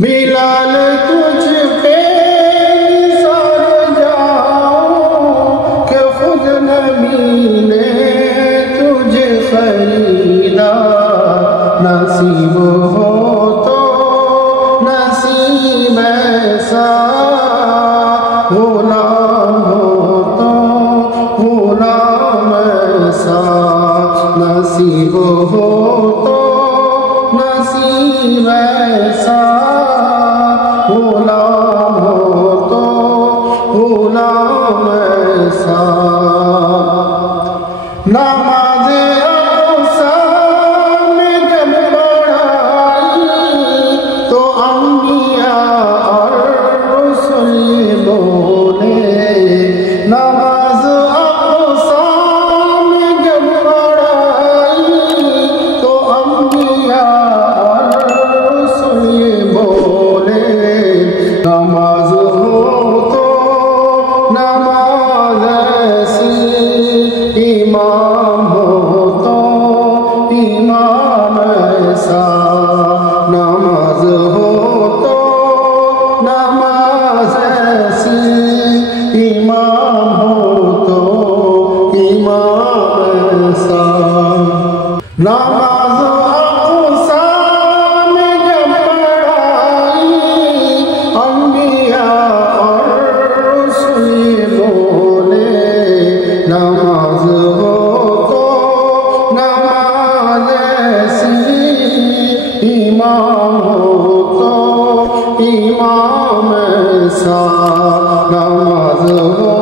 बिलाल तुझ पे सर जाऊं कि खुद नबी ने तुझे खरीदा। नसीब हो तो नसीब ऐसा, गुलाम हो तो गुलाम ऐसा। नसीब हो तो नसीब ऐसा, गुलाम हो तो गुलाम ऐसा। नमाज़ अक़सा में जब पढ़ाई तो अंबिया और रसूल बोले। नमाज़ अक़सा में जब पढ़ाई तो अंबिया और रसूल बोले। नमाज हो तो नमाज ऐसी, इमाम हो तो इमाम ऐसा। नमाज हो तो नमाज ऐसी, इमाम हो तो इमाम ऐसा। नमाज अक़सा में जब पढ़ाई अंबिया और रसूल बोले। नमाज हो तो नमाज ऐसी, इमाम हो तो इमाम ऐसा। नमाज हो